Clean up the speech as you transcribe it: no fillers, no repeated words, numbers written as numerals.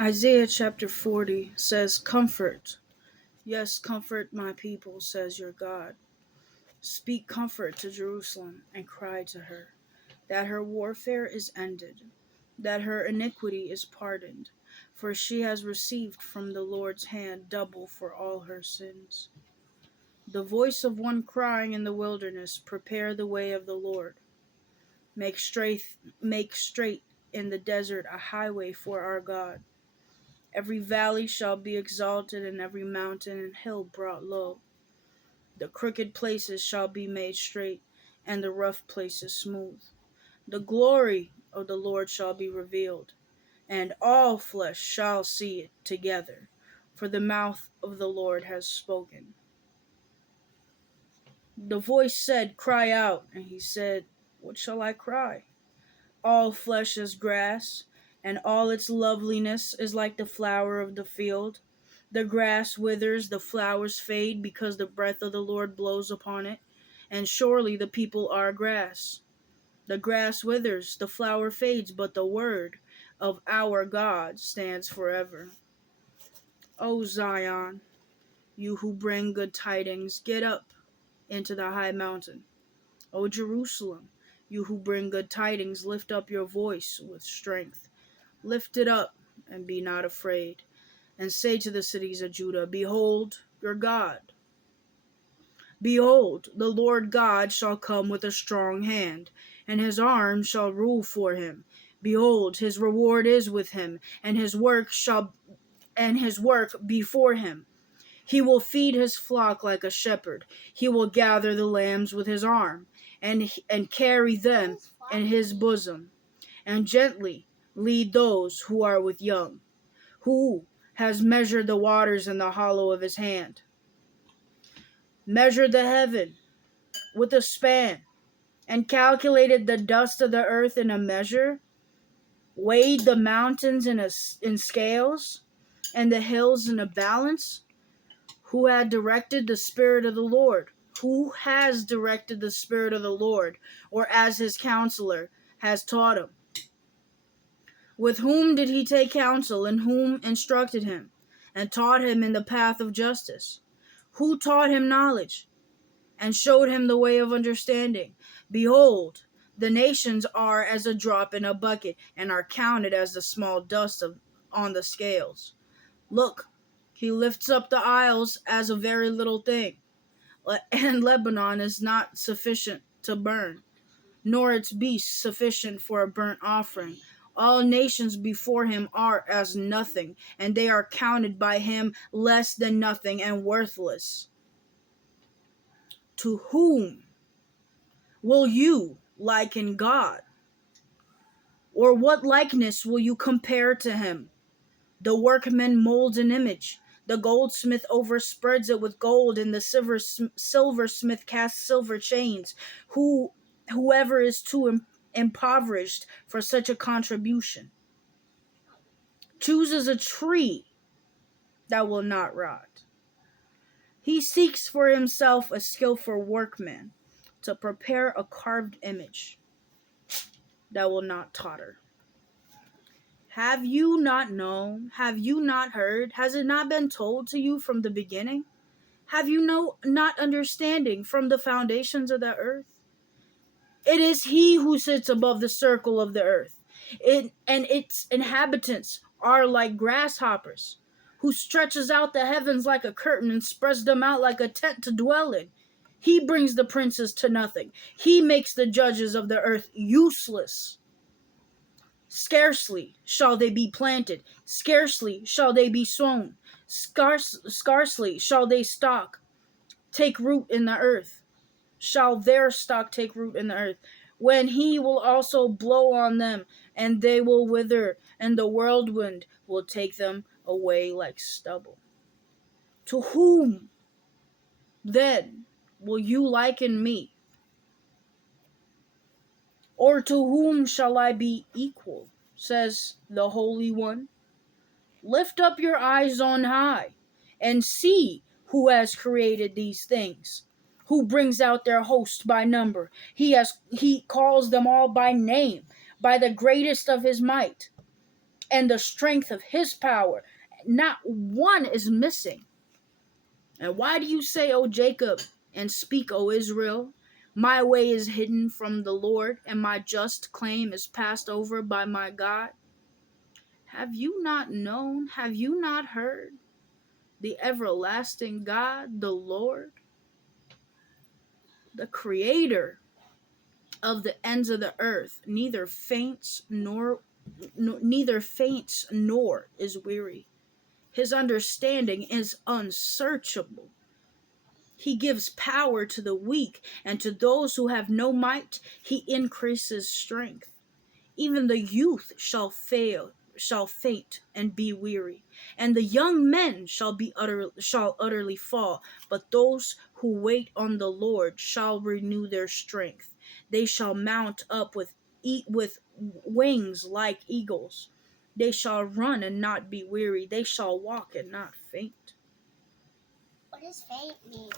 Isaiah chapter 40 says, Comfort. Yes, comfort my people, says your God. Speak comfort to Jerusalem and cry to her, that her warfare is ended, that her iniquity is pardoned, for she has received from the Lord's hand double for all her sins. The voice of one crying in the wilderness, Prepare the way of the Lord. Make straight in the desert a highway for our God. Every valley shall be exalted, and every mountain and hill brought low. The crooked places shall be made straight, and the rough places smooth. The glory of the Lord shall be revealed, and all flesh shall see it together, for the mouth of the Lord has spoken. The voice said, Cry out, and he said, What shall I cry? All flesh is grass, and all its loveliness is like the flower of the field. The grass withers, the flowers fade, because the breath of the Lord blows upon it. And surely the people are grass. The grass withers, the flower fades, but the word of our God stands forever. O Zion, you who bring good tidings, get up into the high mountain. O Jerusalem, you who bring good tidings, lift up your voice with strength. Lift it up and be not afraid. And say to the cities of Judah, Behold your God. Behold, the Lord God shall come with a strong hand, and his arm shall rule for him. Behold, his reward is with him, and his work before him. He will feed his flock like a shepherd. He will gather the lambs with his arm, and carry them in his bosom, and gently lead those who are with young. Who has measured the waters in the hollow of his hand? Measured the heaven with a span, and calculated the dust of the earth in a measure? Weighed the mountains in scales, and the hills in a balance? Who had directed the Spirit of the Lord? Who has directed the Spirit of the Lord, or as his counselor has taught him? With whom did he take counsel, and whom instructed him, and taught him in the path of justice? Who taught him knowledge, and showed him the way of understanding? Behold, the nations are as a drop in a bucket, and are counted as the small dust on the scales. Look, he lifts up the isles as a very little thing, and Lebanon is not sufficient to burn, nor its beasts sufficient for a burnt offering. All nations before him are as nothing, and they are counted by him less than nothing and worthless. To whom will you liken God? Or what likeness will you compare to him? The workman molds an image. The goldsmith overspreads it with gold, and the silversmith casts silver chains. Whoever is too impoverished for such a contribution chooses a tree that will not rot. He seeks for himself a skillful workman to prepare a carved image that will not totter. Have you not known? Have you not heard? Has it not been told to you from the beginning? Have you not understanding from the foundations of the earth? It is he who sits above the circle of the earth, and its inhabitants are like grasshoppers, who stretches out the heavens like a curtain and spreads them out like a tent to dwell in. He brings the princes to nothing. He makes the judges of the earth useless. Scarcely shall they be planted, scarcely shall they be sown, scarcely shall they take root in the earth. Shall their stock take root in the earth? When he will also blow on them, and they will wither, and the whirlwind will take them away like stubble. To whom, then, will you liken me? Or to whom shall I be equal? Says the Holy One. Lift up your eyes on high, and see who has created these things, who brings out their host by number. He calls them all by name, by the greatest of his might. and the strength of his power. Not one is missing. And why do you say, O Jacob, and speak, O Israel? My way is hidden from the Lord, and my just claim is passed over by my God. Have you not known? Have you not heard? The everlasting God, the Lord, the creator of the ends of the earth, neither faints nor is weary. His understanding is unsearchable. He gives power to the weak, and to those who have no might, he increases strength. Even the youth shall faint and be weary, and the young men shall utterly fall. But those who wait on the Lord shall renew their strength. They shall mount up with wings like eagles. They shall run and not be weary. They shall walk and not faint. What does faint mean?